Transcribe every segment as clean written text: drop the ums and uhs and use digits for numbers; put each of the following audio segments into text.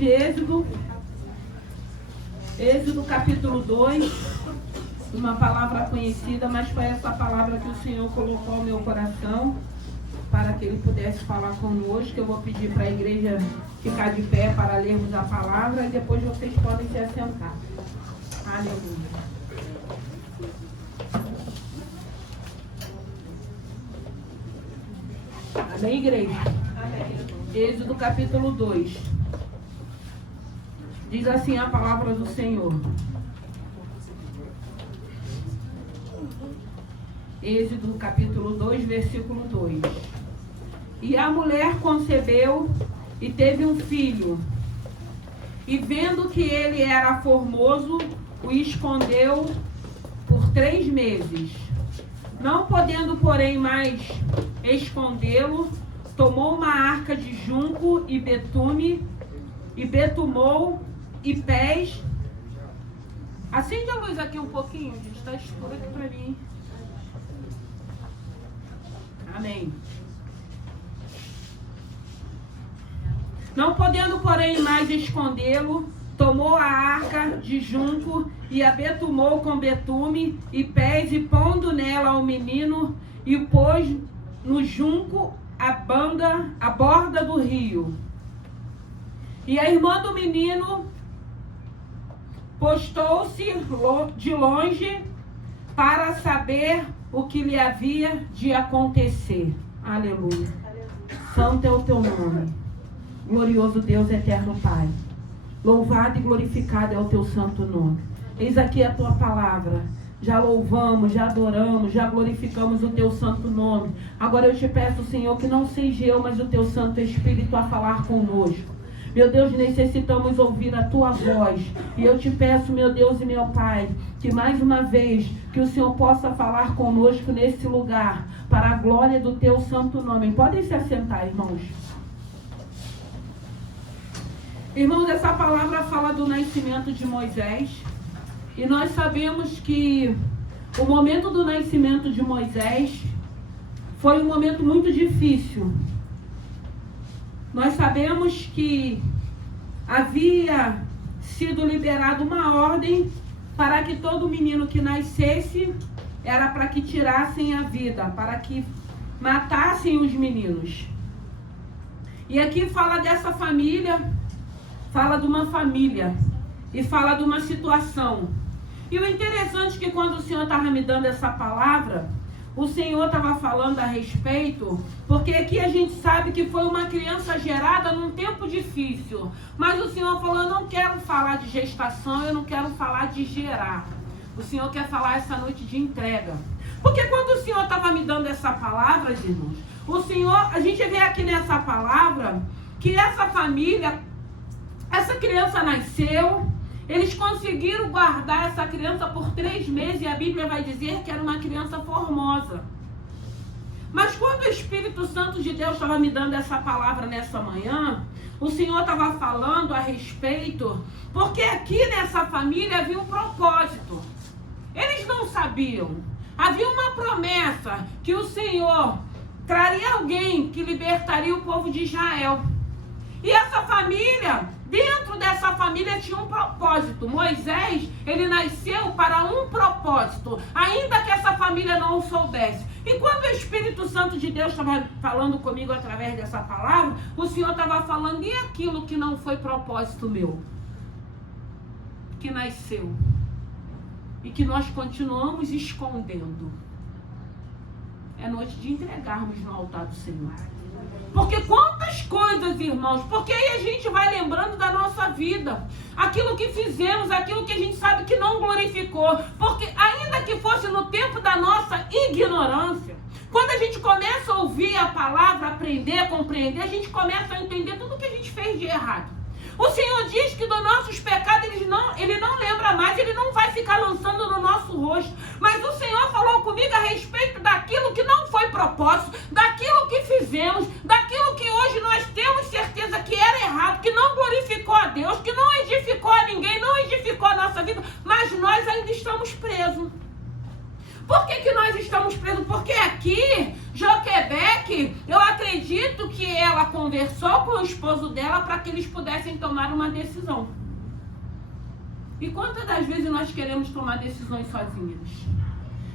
de Êxodo capítulo 2, uma palavra conhecida, mas foi essa palavra que o Senhor colocou ao meu coração, para que Ele pudesse falar conosco. Eu vou pedir para a igreja ficar de pé para lermos a palavra, e depois vocês podem se assentar. Aleluia. Amém, igreja? Amém. Êxodo capítulo 2. Diz assim a palavra do Senhor. Êxodo capítulo 2, versículo 2. E a mulher concebeu e teve um filho. E vendo que ele era formoso, o escondeu por 3 meses. Não podendo, porém, mais escondê-lo, tomou uma arca de junco e betume, e betumou e pés. Acende a luz aqui um pouquinho, gente, está escuro aqui para mim. Amém. Não podendo, porém, mais escondê-lo, tomou a arca de junco e a betumou com betume e pés, e pondo nela o menino, e pôs no junco a borda do rio. E a irmã do menino postou-se de longe para saber o que lhe havia de acontecer. Aleluia. Santo é o teu nome. Glorioso Deus, eterno Pai. Louvado e glorificado é o teu santo nome. Eis aqui a tua palavra. Já louvamos, já adoramos, já glorificamos o teu santo nome. Agora eu te peço, Senhor, que não seja eu, mas o teu Santo Espírito a falar conosco. Meu Deus, necessitamos ouvir a tua voz. E eu te peço, meu Deus e meu Pai, que mais uma vez, que o Senhor possa falar conosco nesse lugar, para a glória do teu santo nome. Podem se assentar, irmãos. Irmãos, essa palavra fala do nascimento de Moisés. E nós sabemos que o momento do nascimento de Moisés foi um momento muito difícil. Nós sabemos que havia sido liberada uma ordem para que todo menino que nascesse era para que tirassem a vida, para que matassem os meninos. E aqui fala dessa família, fala de uma família e fala de uma situação. E o interessante é que quando o Senhor estava me dando essa palavra, o Senhor estava falando a respeito, porque aqui a gente sabe que foi uma criança gerada num tempo difícil. Mas o Senhor falou, eu não quero falar de gestação, eu não quero falar de gerar. O Senhor quer falar essa noite de entrega. Porque quando o Senhor estava me dando essa palavra, irmãos, o Senhor, a gente vê aqui nessa palavra, que essa família, essa criança nasceu. Eles conseguiram guardar essa criança por 3 meses, e a Bíblia vai dizer que era uma criança formosa. Mas quando o Espírito Santo de Deus estava me dando essa palavra nessa manhã, o Senhor estava falando a respeito, porque aqui nessa família havia um propósito. Eles não sabiam. Havia uma promessa que o Senhor traria alguém que libertaria o povo de Israel. E essa família, dentro dessa família tinha um propósito. Moisés, ele nasceu para um propósito, ainda que essa família não o soubesse. E quando o Espírito Santo de Deus estava falando comigo através dessa palavra, o Senhor estava falando, e aquilo que não foi propósito meu? Que nasceu. E que nós continuamos escondendo. É noite de entregarmos no altar do Senhor. Porque quantas coisas, irmãos, porque aí a gente vai lembrando da nossa vida, aquilo que fizemos, aquilo que a gente sabe que não glorificou, porque ainda que fosse no tempo da nossa ignorância, quando a gente começa a ouvir a palavra, aprender, compreender, a gente começa a entender tudo que a gente fez de errado. O Senhor diz que dos nossos pecados Ele não lembra mais, Ele não vai ficar lançando no nosso rosto. Mas o Senhor falou comigo a respeito daquilo que não foi propósito, daquilo que fizemos, daquilo que hoje nós temos certeza que era errado, que não glorificou a Deus, que não edificou a ninguém, não edificou a nossa vida, mas nós ainda estamos presos. Por que nós estamos presos? Porque aqui, Joquebede, eu acredito que ela conversou com o esposo dela para que eles pudessem tomar uma decisão. E quantas das vezes nós queremos tomar decisões sozinhas?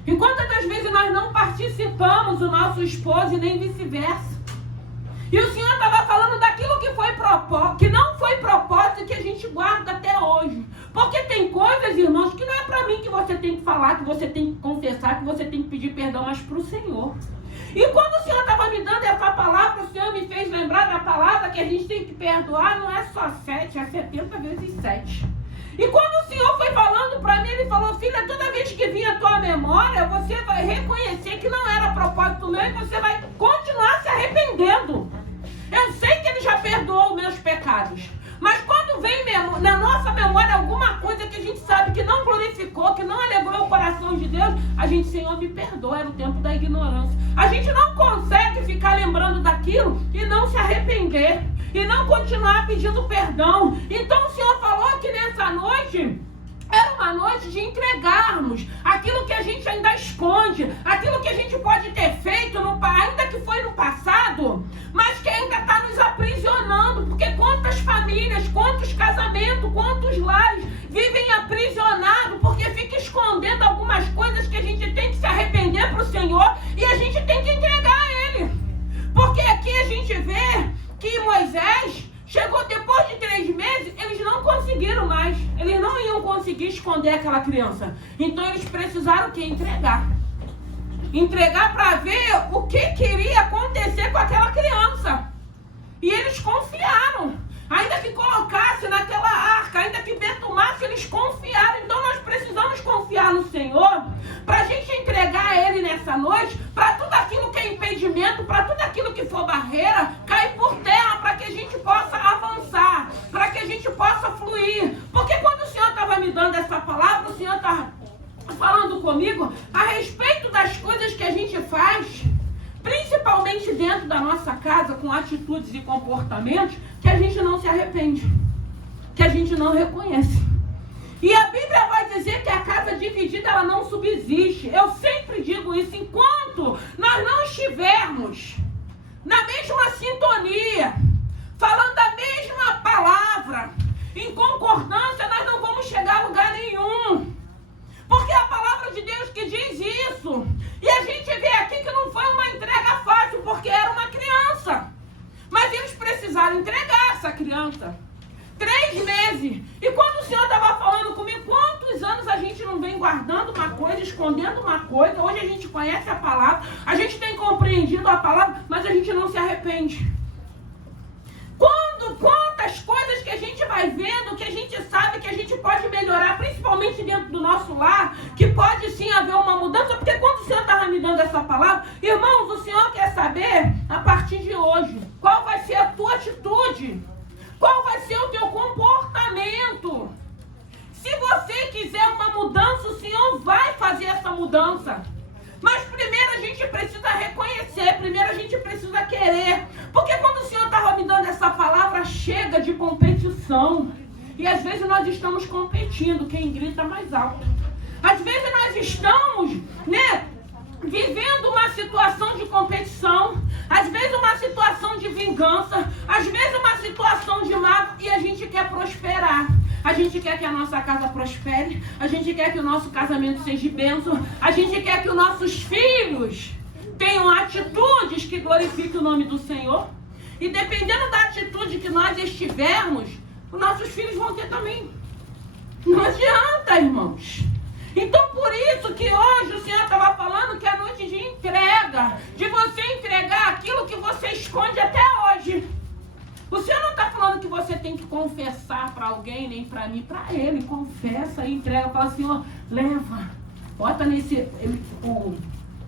E quantas das vezes nós não participamos do nosso esposo e nem vice-versa? E o Senhor estava falando daquilo que não foi propósito e que a gente guarda até hoje. Porque tem coisas, irmãos, que não é para mim que você tem que falar, que você tem que confessar, que você tem que pedir perdão, mas para o Senhor. E quando o Senhor estava me dando essa palavra, o Senhor me fez lembrar da palavra que a gente tem que perdoar, não é só 7, é 70 vezes 7. E quando o Senhor foi falando para mim, Ele falou: filha, toda vez que vir a tua memória, você vai reconhecer que não era propósito meu e você vai continuar se arrependendo. Eu sei que Ele já perdoou os meus pecados, mas quando vem na nossa memória alguma coisa que a gente sabe que não glorificou, que não alegrou o coração de Deus, a gente: Senhor, me perdoa, era o tempo da ignorância. A gente não consegue ficar lembrando daquilo e não se arrepender, e não continuar pedindo perdão. Então o Senhor falou que nessa noite era uma noite de entregarmos aquilo que a gente ainda esconde, aquilo que a gente pode ter feito, ainda que foi no passado, mas que ainda está nos aprisionando. Porque quantas famílias, quantos casamentos, quantos lares vivem aprisionados porque fica escondendo algumas coisas que a gente tem que se arrepender para o Senhor e a gente tem que entregar a Ele. Porque aqui a gente vê que Moisés chegou depois de 3 meses, eles não conseguiram mais. Eles não iam conseguir esconder aquela criança. Então eles precisaram que entregar. Entregar para ver o que queria acontecer com aquela criança. E eles confiaram. Ainda que colocasse naquela arca, ainda que betumasse, eles confiaram. Então nós precisamos confiar no Senhor para a gente entregar a Ele nessa noite, para tudo aquilo que é impedimento, para tudo aquilo que for barreira, cair por terra, para que a gente possa avançar, para que a gente possa fluir. Porque quando o Senhor estava me dando essa palavra, o Senhor estava falando comigo a respeito das coisas que a gente faz, principalmente dentro da nossa casa, com atitudes e comportamentos, que a gente não se arrepende, que a gente não reconhece. E a Bíblia vai dizer que a casa dividida, ela não subsiste. Eu sempre digo isso: enquanto nós não estivermos na mesma sintonia, falando a mesma palavra, em concordância, nós não vamos chegar a lugar nenhum. Porque é a palavra de Deus que diz isso. E a gente vê aqui que não foi uma entrega fácil, porque era uma criança. Mas eles precisaram entregar essa criança. 3 meses. E quando o Senhor estava falando comigo, quantos anos a gente não vem guardando uma coisa, escondendo uma coisa? Hoje a gente conhece a palavra, a gente tem compreendido a palavra, mas a gente não se arrepende. Quantas coisas que a gente vai vendo, que a gente sabe que a gente pode melhorar, principalmente dentro do nosso lar, que pode sim haver uma mudança. Porque quando o Senhor estava me dando essa palavra, irmãos, o Senhor quer saber, a partir de hoje, qual vai ser a tua atitude, qual vai ser o teu comportamento. Se você quiser uma mudança, o Senhor vai fazer essa mudança. Mas primeiro a gente precisa reconhecer, primeiro a gente precisa querer. Porque quando o Senhor estava me dando essa palavra, chega de competição. E às vezes nós estamos competindo, quem grita mais alto. Às vezes nós estamos, vivendo uma situação de competição, às vezes uma situação de vingança, às vezes uma situação de mágoa, e a gente quer prosperar. A gente quer que a nossa casa prospere, a gente quer que o nosso casamento seja bênção, a gente quer que os nossos filhos tenham atitudes que glorifiquem o nome do Senhor. E dependendo da atitude que nós estivermos, os nossos filhos vão ter também. Não adianta, irmãos. Então por isso que hoje o Senhor estava falando que é a noite de entrega, de você entregar aquilo que você esconde até hoje. O Senhor não está falando que você tem que confessar para alguém, nem para mim, para Ele. Confessa e entrega. Fala assim: ó, leva, bota nesse...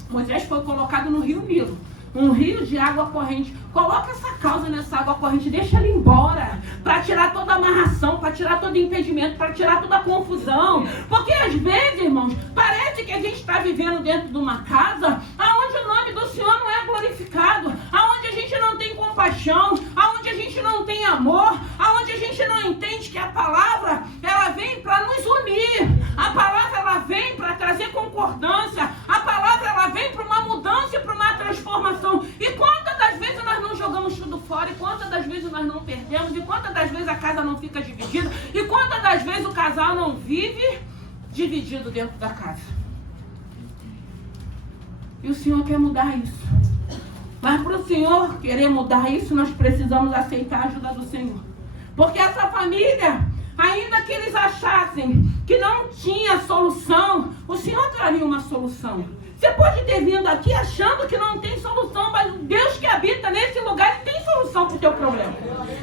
Moisés foi colocado no rio Nilo, um rio de água corrente. Coloca essa causa nessa água corrente, deixa ele embora, para tirar toda a amarração, para tirar todo impedimento, para tirar toda a confusão. Porque às vezes, irmãos, parece que a gente está vivendo dentro de uma casa onde o nome do Senhor não é glorificado, onde a gente não tem compaixão, onde a gente não tem amor, onde a gente não entende que a palavra, ela vem para nos unir, a palavra, ela vem para trazer concordância, a palavra, ela vem para uma mudança e para uma transformação. casa não fica dividida. E quantas das vezes o casal não vive dividido dentro da casa? E o Senhor quer mudar isso. Mas para o Senhor querer mudar isso, nós precisamos aceitar a ajuda do Senhor. Porque essa família, ainda que eles achassem que não tinha solução, o Senhor traria uma solução. Você pode ter vindo aqui achando que não tem solução, mas o Deus que habita nesse lugar, Ele tem solução para o teu problema.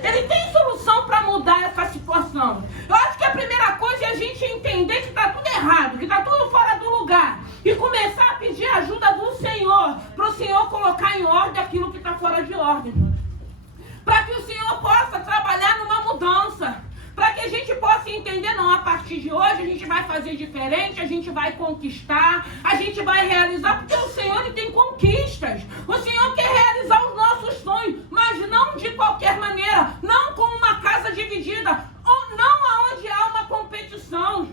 Ele tem solução para mudar essa situação. Eu acho que a primeira coisa é a gente entender que está tudo errado, que está tudo fora do lugar. E começar a pedir ajuda do Senhor, para o Senhor colocar em ordem aquilo que está fora de ordem. Para que o Senhor possa trabalhar numa mudança. Para que a gente possa entender, não, a partir de hoje a gente vai fazer diferente, a gente vai conquistar, a gente vai realizar, porque o Senhor Ele tem conquistas. O Senhor quer realizar os nossos sonhos, mas não de qualquer maneira, não com uma casa dividida, ou não aonde há uma competição.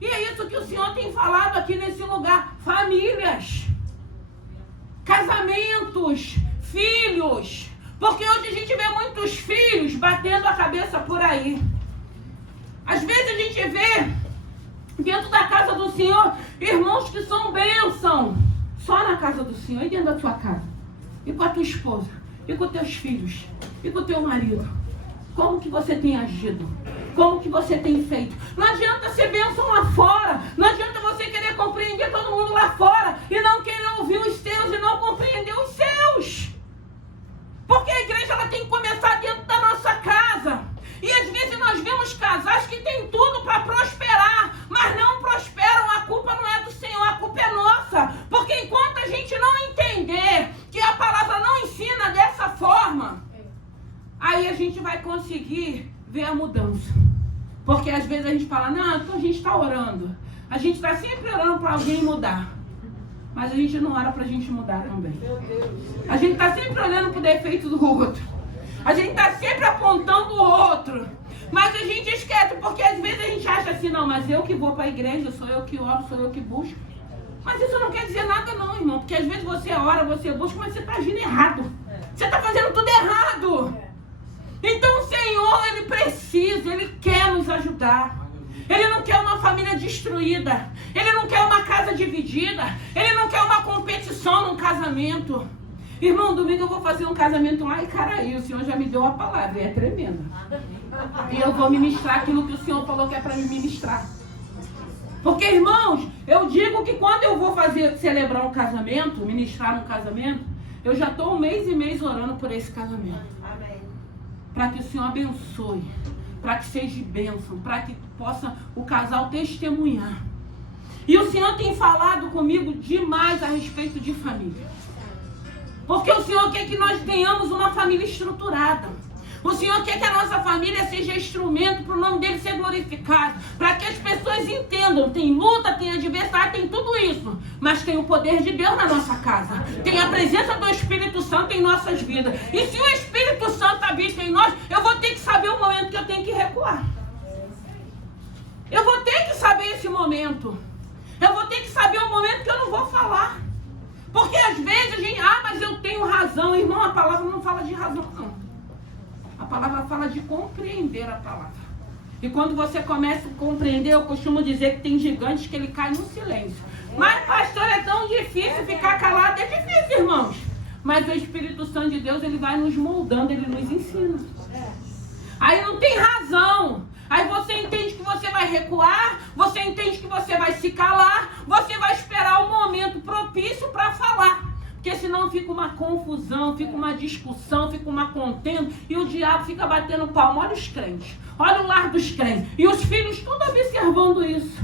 E é isso que o Senhor tem falado aqui nesse lugar. Famílias, casamentos, filhos. Porque hoje a gente vê muitos filhos batendo a cabeça por aí. Às vezes a gente vê dentro da casa do Senhor irmãos que são bênção. Só na casa do Senhor e dentro da tua casa. E com a tua esposa. E com teus filhos. E com o teu marido. Como que você tem agido? Como que você tem feito? Não adianta ser bênção lá fora. Não adianta você querer compreender todo mundo lá fora. E não querer ouvir os teus e não compreender os seus. Porque a igreja ela tem que começar dentro da nossa casa. E às vezes nós vemos casais que têm tudo para prosperar, mas não prosperam. A culpa não é do Senhor, a culpa é nossa. Porque enquanto a gente não entender que a palavra não ensina dessa forma, aí a gente vai conseguir ver a mudança. Porque às vezes a gente fala, não, então a gente está orando. A gente está sempre orando para alguém mudar. Mas a gente não ora para a gente mudar também. A gente está sempre olhando para o defeito do outro. A gente está sempre apontando o outro. Mas a gente esquece, porque às vezes a gente acha assim, não, mas eu que vou para a igreja, sou eu que oro, sou eu que busco. Mas isso não quer dizer nada não, irmão. Porque às vezes você ora, você busca, mas você está agindo errado. Você está fazendo tudo errado. Então o Senhor, Ele precisa, Ele quer nos ajudar. Ele não quer uma família destruída. Ele não quer uma casa dividida. Ele não quer uma competição num casamento. Irmão, domingo eu vou fazer um casamento lá em Caraí. O Senhor já me deu a palavra. E é tremenda. E eu vou ministrar aquilo que o Senhor falou que é para me ministrar. Porque, irmãos, eu digo que quando eu vou celebrar um casamento, ministrar um casamento, eu já estou 1 mês e mês orando por esse casamento. Para que o Senhor abençoe. Para que seja bênção, para que possa o casal testemunhar. E o Senhor tem falado comigo demais a respeito de família. Porque o Senhor quer que nós tenhamos uma família estruturada. O Senhor quer que a nossa família seja instrumento para o nome dele ser glorificado. Para que as pessoas entendam, tem luta, tem adversário, tem tudo isso. Mas tem o poder de Deus na nossa casa. Tem a presença do Espírito Santo em nossas vidas. E se o Espírito Santo habita em nós, eu vou ter que saber o momento que eu tenho que recuar. Eu vou ter que saber esse momento. Eu vou ter que saber o momento que eu não vou falar. Porque às vezes a gente, mas eu tenho razão. Irmão, a palavra não fala de razão, não. A palavra fala de compreender a palavra. E quando você começa a compreender, eu costumo dizer que tem gigantes que ele cai no silêncio. Mas, pastor, é tão difícil ficar calado. É difícil, irmãos. Mas o Espírito Santo de Deus, ele vai nos moldando, ele nos ensina. Aí não tem razão. Aí você entende que você vai recuar, você entende que você vai se calar, você vai esperar o momento propício para falar. Porque senão fica uma confusão, fica uma discussão, fica uma contenda e o diabo fica batendo palma. Olha os crentes, olha o lar dos crentes e os filhos tudo observando isso.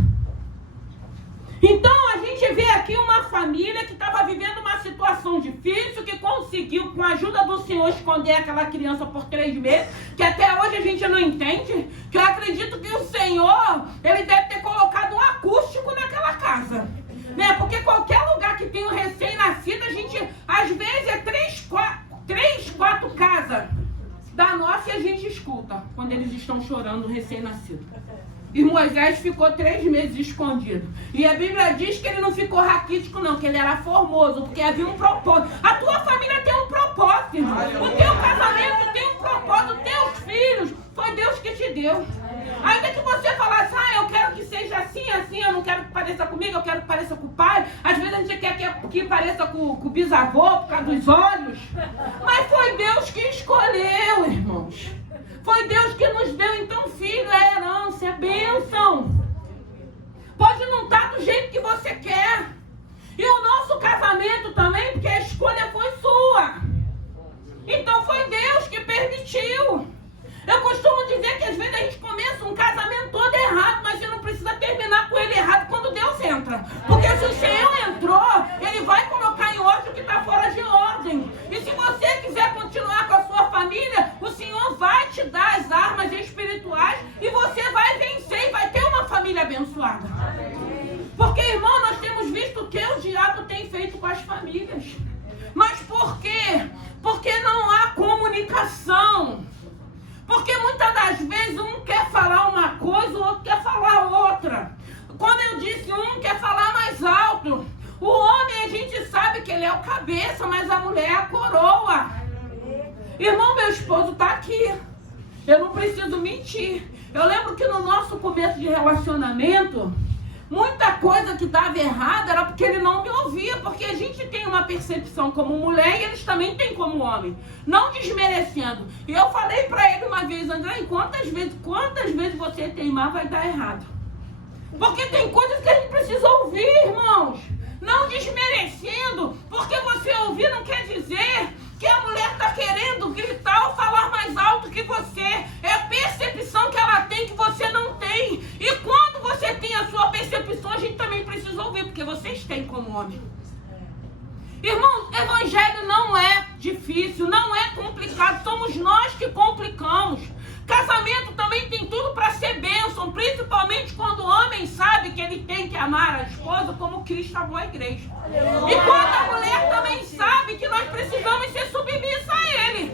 Então a gente vê aqui uma família que estava vivendo uma situação difícil, que conseguiu, com a ajuda do Senhor, esconder aquela criança por 3 meses, que até hoje a gente não entende, que eu acredito que o Senhor, ele deve ter colocado um acústico naquela casa. Né? Porque qualquer lugar que tem um recém-nascido, a gente, às vezes, é 3, 4 casas da nossa e a gente escuta quando eles estão chorando o recém-nascido. E Moisés ficou 3 meses escondido. E a Bíblia diz que ele não ficou raquítico, não, que ele era formoso, porque havia um propósito. A tua família tem um propósito, irmão. O teu casamento tem um propósito, os teus filhos, foi Deus que te deu. Ainda que você falasse, eu quero que seja assim, eu não quero que pareça comigo, eu quero que pareça com o pai. Às vezes a gente quer que pareça com o bisavô, por causa dos olhos. Mas foi Deus que escolheu, irmãos. Foi Deus que nos deu. Então, filho, é herança, é bênção. Pode não estar do jeito que você quer. E o nosso casamento também, porque a escolha foi sua. Então foi Deus que permitiu. Eu costumo dizer que às vezes a gente começa um casamento todo errado, mas você não precisa terminar com ele errado quando Deus entra. Porque se o Senhor entrou, Ele vai colocar em ordem o que está fora de ordem. E se você quiser continuar com a sua família, o Senhor vai te dar as armas espirituais e você vai vencer e vai ter uma família abençoada. Porque, irmão, nós temos visto o que o diabo tem feito com as famílias. Mas por quê? Porque não há comunicação. Porque muitas das vezes um quer falar uma coisa, o outro quer falar outra. Como eu disse, um quer falar mais alto. O homem, a gente sabe que ele é o cabeça, mas a mulher é a coroa. Irmão, meu esposo está aqui. Eu não preciso mentir. Eu lembro que no nosso começo de relacionamento, muita coisa que dava errado era porque ele não me ouvia, porque a gente tem uma percepção como mulher e eles também têm como homem, não desmerecendo. E eu falei pra ele uma vez, André, quantas vezes você teimar vai dar errado. Porque tem coisas que a gente precisa ouvir, irmãos, não desmerecendo, porque você ouvir não quer dizer que a mulher está querendo gritar ou falar mais alto que você. É a percepção que ela tem que você não tem. E quando você tem a sua percepção, a gente também precisa ouvir, porque vocês têm como homem. Irmãos, evangelho não é difícil, não é complicado, somos nós que complicamos. Casamento também tem tudo para ser bênção, principalmente quando o homem sabe que ele tem que amar a esposa como Cristo amou a igreja. E quando a mulher também sabe que nós precisamos ser submissas a ele.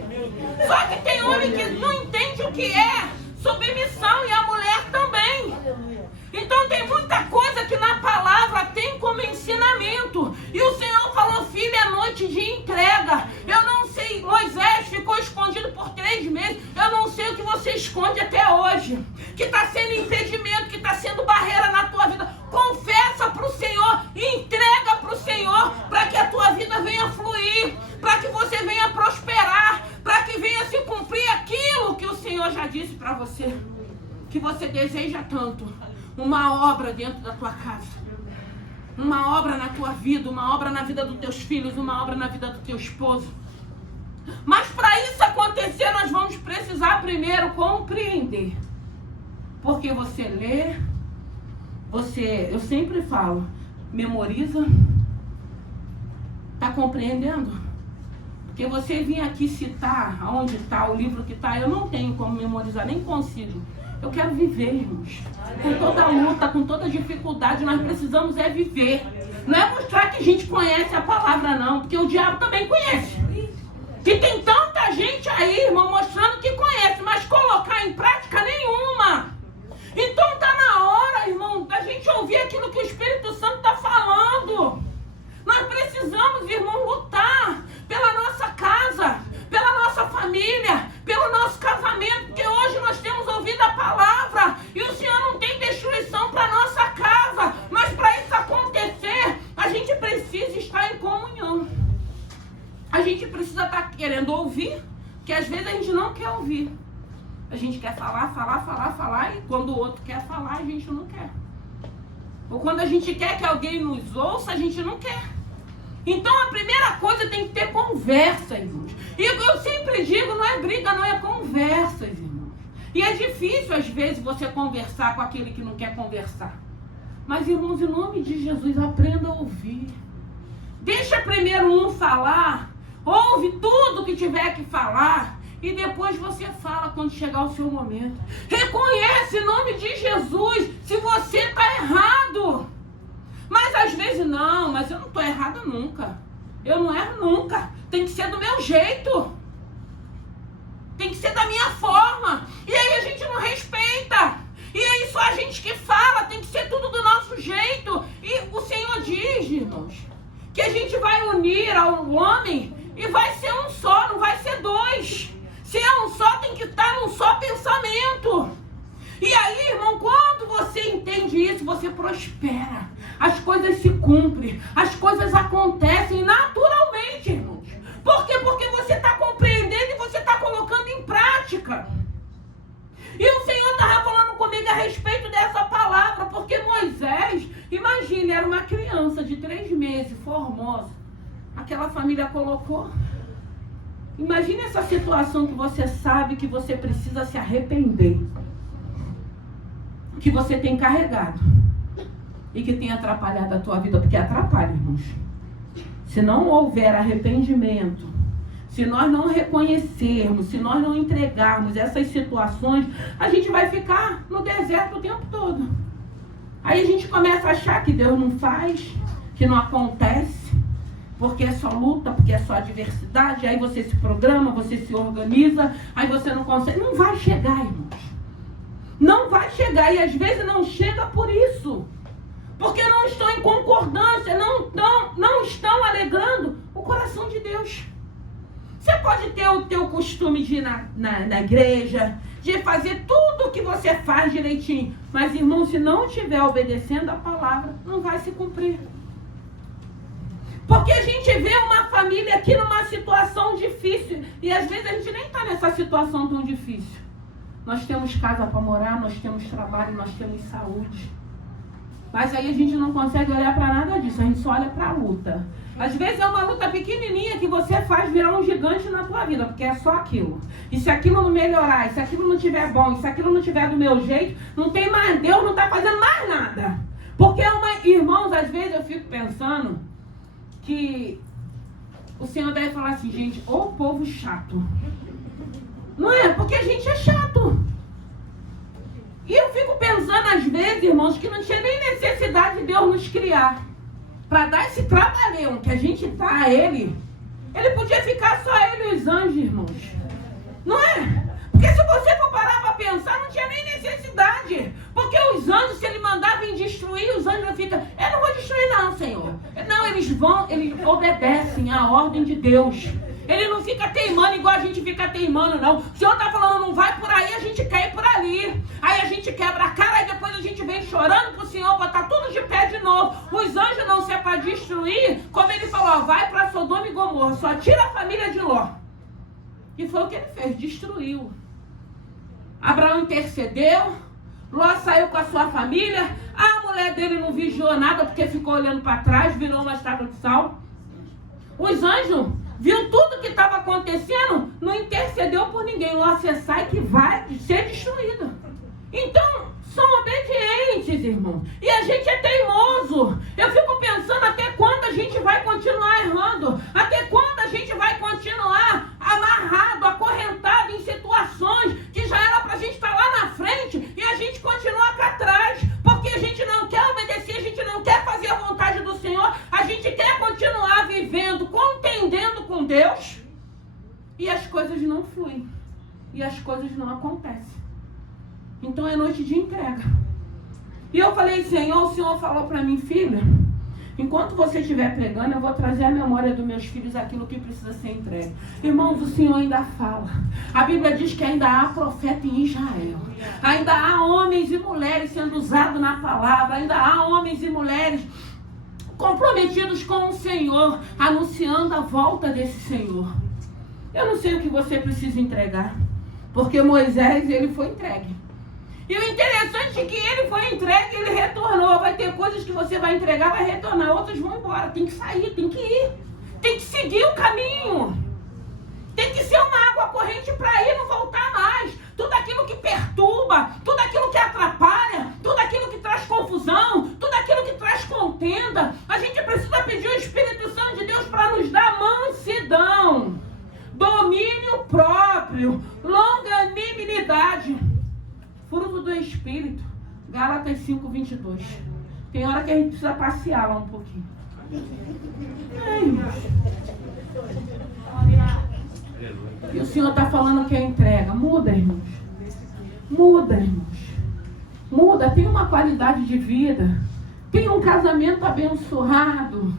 Só que tem homem que não entende o que é submissão e a mulher também. Então tem muita coisa que na palavra tem como ensinamento. E o Senhor falou, filho, é noite de entrega. Eu não sei, Moisés ficou escondido por 3 meses. Eu não sei o que você esconde até hoje. Que está sendo impedimento, que está sendo barreira na tua vida. Confessa para o Senhor, entrega para o Senhor, para que a tua vida venha fluir, para que você venha prosperar, para que venha se cumprir aquilo que o Senhor já disse para você. Que você deseja tanto. Uma obra dentro da tua casa, uma obra na tua vida, uma obra na vida dos teus filhos, uma obra na vida do teu esposo. Mas para isso acontecer, nós vamos precisar primeiro compreender. Porque você lê, eu sempre falo, memoriza, está compreendendo? Porque você vir aqui citar onde está, o livro que está, eu não tenho como memorizar, nem consigo. Eu quero viver, irmãos. Com toda a luta, com toda a dificuldade, nós precisamos viver. Não é mostrar que a gente conhece a palavra, não. Porque o diabo também conhece. E tem tanta gente aí, irmão, mostrando que conhece, mas colocar em prática nenhuma. Então está na hora, irmão, da gente ouvir aquilo que o Espírito Santo está falando. Nós precisamos, irmão, lutar pela nossa casa, pela nossa família, pelo nosso casamento, porque hoje nós temos ouvido a palavra e o Senhor não tem destruição para a nossa casa. Mas para isso acontecer, a gente precisa estar em comunhão. A gente precisa estar querendo ouvir, porque às vezes a gente não quer ouvir. A gente quer falar, e quando o outro quer falar, a gente não quer. Ou quando a gente quer que alguém nos ouça, a gente não quer. Então a primeira coisa tem que ter conversa, irmãos. E eu sempre digo, não é briga, não é conversa, irmãos. E é difícil às vezes você conversar com aquele que não quer conversar. Mas, irmãos, em nome de Jesus, aprenda a ouvir. Deixa primeiro um falar, ouve tudo que tiver que falar. E depois você fala quando chegar o seu momento. Reconhece em nome de Jesus se você está errado. Mas às vezes não, mas eu não estou errada nunca. Eu não erro nunca. Tem que ser do meu jeito. Tem que ser da minha forma. E aí a gente não respeita. E aí só a gente que fala, tem que ser tudo do nosso jeito. E o Senhor diz, irmãos, que a gente vai unir ao homem e vai ser um só, não vai ser 2. Se é um só, tem que estar num só pensamento. E aí, irmão, quando você entende isso, você prospera. As coisas se cumprem, as coisas acontecem naturalmente, irmãos. Por quê? Porque você está compreendendo e você está colocando em prática. E o Senhor estava falando comigo a respeito dessa palavra, porque Moisés, imagine, era uma criança de 3 meses, formosa. Aquela família colocou. Imagine essa situação que você sabe que você precisa se arrepender. Que você tem carregado. E que tem atrapalhado a tua vida, porque atrapalha, irmãos. Se não houver arrependimento, se nós não reconhecermos, se nós não entregarmos essas situações, a gente vai ficar no deserto o tempo todo. Aí a gente começa a achar que Deus não faz, que não acontece, porque é só luta, porque é só adversidade. Aí você se programa, você se organiza, aí você não consegue. Não vai chegar, irmãos. Não vai chegar, e às vezes não chega por isso. Porque não estão em concordância, não estão alegrando o coração de Deus. Você pode ter o teu costume de ir na igreja, de fazer tudo o que você faz direitinho. Mas, irmão, se não estiver obedecendo a palavra, não vai se cumprir. Porque a gente vê uma família aqui numa situação difícil. E às vezes a gente nem está nessa situação tão difícil. Nós temos casa para morar, nós temos trabalho, nós temos saúde. Mas aí a gente não consegue olhar para nada disso, a gente só olha para a luta. Às vezes é uma luta pequenininha que você faz virar um gigante na tua vida, porque é só aquilo. E se aquilo não melhorar, e se aquilo não estiver bom, e se aquilo não estiver do meu jeito, não tem mais, Deus não está fazendo mais nada. Porque, irmãos, às vezes eu fico pensando que o Senhor deve falar assim, gente, ô povo chato. Não é? Porque a gente é chato. E eu fico pensando às vezes, irmãos, que não tinha nem necessidade de Deus nos criar. Para dar esse trabalhão que a gente dá a Ele. Ele podia ficar só Ele e os anjos, irmãos. Não é? Porque se você for parar para pensar, não tinha nem necessidade. Porque os anjos, se Ele mandava em destruir, os anjos não ficam, eu não vou destruir não, Senhor. Não, eles obedecem à ordem de Deus. Ele não fica teimando igual a gente fica teimando, não. O Senhor está falando, não vai por aí, a gente quer ir por ali. Aí a gente quebra a cara, aí depois a gente vem chorando pro Senhor para estar tudo de pé de novo. Os anjos não ser para destruir, como ele falou, ó, vai para Sodoma e Gomorra, só tira a família de Ló. E foi o que ele fez, destruiu. Abraão intercedeu, Ló saiu com a sua família, a mulher dele não vigiou nada porque ficou olhando para trás, virou uma estátua de sal. Os anjos viu tudo que estava acontecendo, não intercedeu por ninguém. Ló, você sai que vai ser destruído. Então, são obedientes, irmão. E a gente é teimoso. Eu fico pensando até quando a gente vai continuar errando. Até quando a gente vai continuar amarrado, acorrentado em situações que já era para a gente estar lá na frente e a gente continua para trás. Porque a gente não quer obedecer, a gente não quer fazer a vontade do Senhor. A gente quer continuar vivendo, contendendo com Deus. E as coisas não fluem. E as coisas não acontecem. Então é noite de entrega. E eu falei, Senhor, o Senhor falou para mim, filha, enquanto você estiver pregando, eu vou trazer à memória dos meus filhos aquilo que precisa ser entregue. Irmãos, o Senhor ainda fala. A Bíblia diz que ainda há profeta em Israel. Ainda há homens e mulheres sendo usados na palavra. Ainda há homens e mulheres comprometidos com o Senhor, anunciando a volta desse Senhor. Eu não sei o que você precisa entregar, porque Moisés, ele foi entregue. E o interessante é que ele foi entregue, ele retornou. Vai ter coisas que você vai entregar, vai retornar, outras vão embora. Tem que sair, tem que ir. Tem que seguir o caminho. Tem que ser uma água corrente para ir, não voltar mais. Tudo aquilo que perturba, tudo aquilo que atrapalha, tudo aquilo que traz confusão, tudo aquilo que traz contenda. A gente precisa pedir o Espírito Santo de Deus para nos dar mansidão, domínio próprio, longanimidade. Fruto do Espírito, Gálatas 5:22. Tem hora que a gente precisa passear lá um pouquinho. E o Senhor está falando que é entrega. Muda, irmãos. Muda, irmãos. Muda, tem uma qualidade de vida. Tem um casamento abençoado.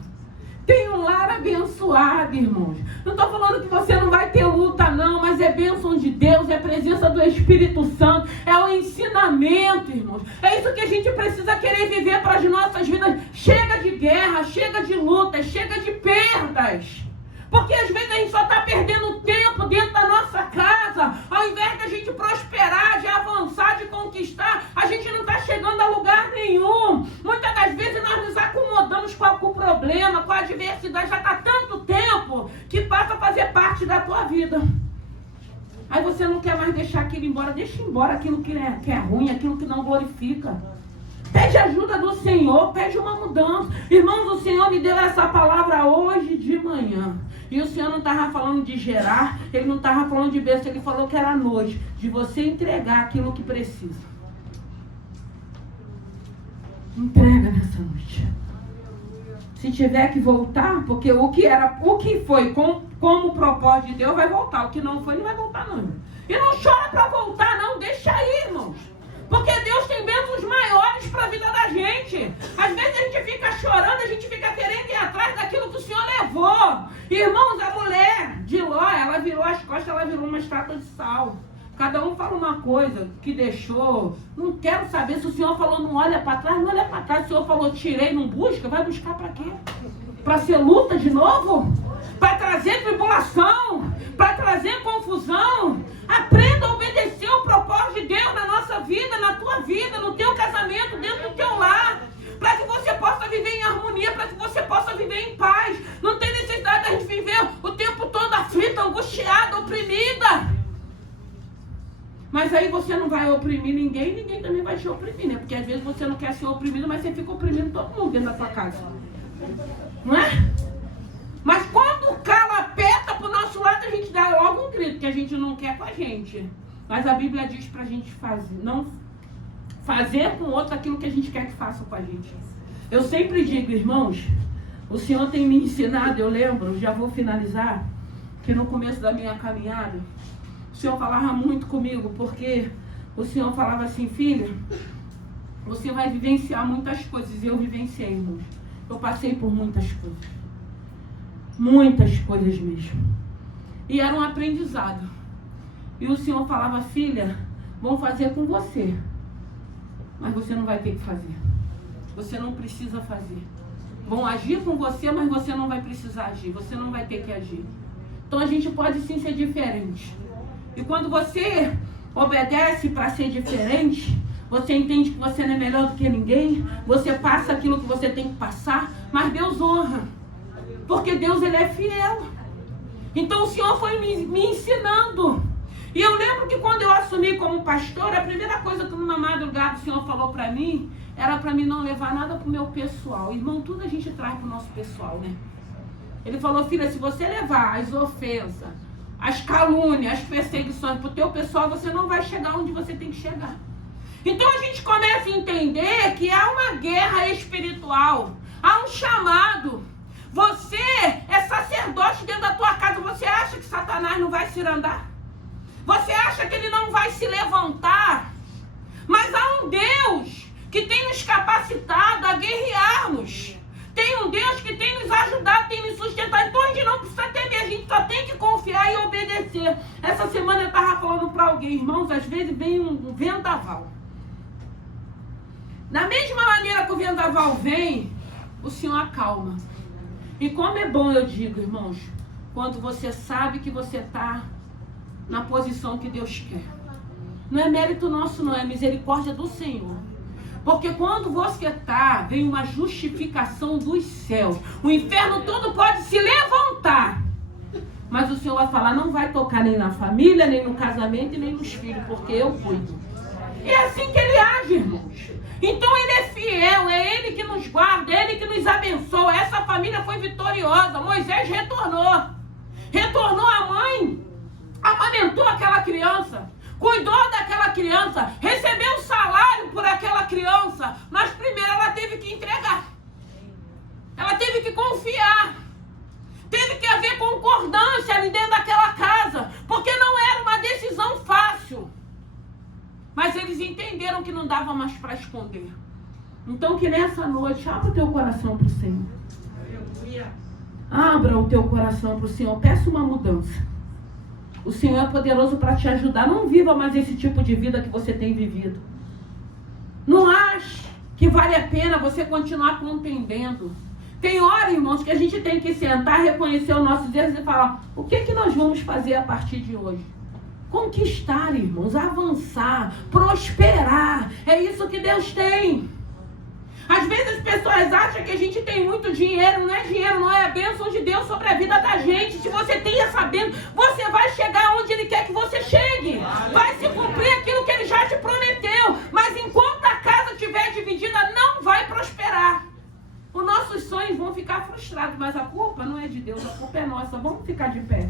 Tem um lar abençoado, irmãos. Não estou falando que você não vai ter luta, não, mas é bênção de Deus, é a presença do Espírito Santo, é o ensinamento, irmãos. É isso que a gente precisa querer viver para as nossas vidas. Chega de guerra, chega de lutas, chega de perdas. Porque às vezes a gente só está perdendo tempo dentro da nossa casa. Ao invés de a gente prosperar, de avançar, de conquistar, a gente não está chegando a lugar nenhum. Muitas das vezes nós nos acomodamos com o problema, com a adversidade. Já está tanto tempo que passa a fazer parte da tua vida. Aí você não quer mais deixar aquilo embora. Deixa embora aquilo que é ruim, aquilo que não glorifica. Pede ajuda do Senhor, pede uma mudança. Irmãos, o Senhor me deu essa palavra hoje de manhã. E o Senhor não estava falando de gerar, Ele não estava falando de bênção, Ele falou que era noite, de você entregar aquilo que precisa. Entrega nessa noite. Se tiver que voltar, porque o que foi como propósito de Deus vai voltar. O que não foi, não vai voltar não. E não chora para voltar não, deixa aí, irmãos. Porque Deus tem bênçãos maiores para a vida da gente. Às vezes a gente fica chorando, a gente fica querendo ir atrás daquilo que o Senhor levou. Irmãos, a mulher de Ló, ela virou as costas, ela virou uma estátua de sal. Cada um fala uma coisa que deixou. Não quero saber se o Senhor falou não olha para trás, não olha para trás. Se o Senhor falou tirei, não busca, vai buscar para quê? Para ser luta de novo? Para trazer tribulação? Para trazer confusão? Aprenda a obedecer o propósito de Deus na nossa vida, na tua vida, no teu casamento, dentro do teu lar. Para que você possa viver em harmonia, para que você possa viver em paz. Não tem necessidade da gente viver o tempo todo aflita, angustiada, oprimida. Mas aí você não vai oprimir ninguém, ninguém também vai te oprimir, né? Porque às vezes você não quer ser oprimido, mas você fica oprimindo todo mundo dentro da tua casa. Não é? Mas quando o calo aperta pro nosso lado, a gente dá logo um grito, que a gente não quer com a gente. Mas a Bíblia diz pra gente fazer, não fazer com o outro aquilo que a gente quer que faça com a gente. Eu sempre digo, irmãos, o Senhor tem me ensinado, eu lembro, já vou finalizar, que no começo da minha caminhada, o Senhor falava muito comigo, porque o Senhor falava assim, filha, você vai vivenciar muitas coisas, e eu vivenciei, irmãos. Eu passei por muitas coisas. Muitas coisas mesmo. E era um aprendizado. E o Senhor falava, filha, vão fazer com você. Mas você não vai ter que fazer. Você não precisa fazer. Vão agir com você, mas você não vai precisar agir. Você não vai ter que agir. Então a gente pode sim ser diferente. E quando você obedece para ser diferente, você entende que você não é melhor do que ninguém. Você passa aquilo que você tem que passar. Mas Deus honra. Porque Deus, Ele é fiel. Então o Senhor foi me ensinando. E eu lembro que quando eu assumi como pastor, a primeira coisa que numa madrugada o Senhor falou para mim, era para mim não levar nada para o meu pessoal. Irmão, tudo a gente traz para o nosso pessoal, né? Ele falou, filha, se você levar as ofensas, as calúnias, as perseguições para o teu pessoal, você não vai chegar onde você tem que chegar. Então a gente começa a entender que há uma guerra espiritual, há um chamado. Você é sacerdote dentro da tua casa. Você acha que Satanás não vai se irandar? Você acha que ele não vai se levantar? Mas há um Deus que tem nos capacitado a guerrearmos. Tem um Deus que tem nos ajudado, tem nos sustentado. Então a gente não precisa temer, a gente só tem que confiar e obedecer. Essa semana eu estava falando para alguém, irmãos, às vezes vem um vendaval. Da mesma maneira que o vendaval vem, o Senhor acalma. E como é bom, eu digo, irmãos, quando você sabe que você está na posição que Deus quer. Não é mérito nosso, não, é misericórdia do Senhor. Porque quando você está, vem uma justificação dos céus. O inferno todo pode se levantar. Mas o Senhor vai falar, não vai tocar nem na família, nem no casamento e nem nos filhos, porque eu cuido. E é assim que Ele age, irmãos. Então Ele é fiel, é Ele que nos guarda, é Ele que nos abençoa. Essa família foi vitoriosa. Moisés retornou. Retornou a mãe, amamentou aquela criança, cuidou daquela criança, recebeu salário por aquela criança. Mas primeiro ela teve que entregar. Ela teve que confiar. Teve que haver concordância ali dentro daquela casa. Porque não era uma decisão fácil. Mas eles entenderam que não dava mais para esconder. Então que nessa noite, abra o teu coração para o Senhor. Abra o teu coração para o Senhor. Peça uma mudança. O Senhor é poderoso para te ajudar. Não viva mais esse tipo de vida que você tem vivido. Não ache que vale a pena você continuar contendendo. Tem hora, irmãos, que a gente tem que sentar, reconhecer os nossos erros e falar: o que que nós vamos fazer a partir de hoje? Conquistar, irmãos, avançar, prosperar. É isso que Deus tem. Às vezes as pessoas acham que a gente tem muito dinheiro. Não é dinheiro, não, é a bênção de Deus sobre a vida da gente. Se você tem essa bênção, você vai chegar onde Ele quer que você chegue. Vai se cumprir aquilo que Ele já te prometeu. Mas enquanto a casa estiver dividida, não vai prosperar. Os nossos sonhos vão ficar frustrados, mas a culpa não é de Deus, a culpa é nossa. Vamos ficar de pé.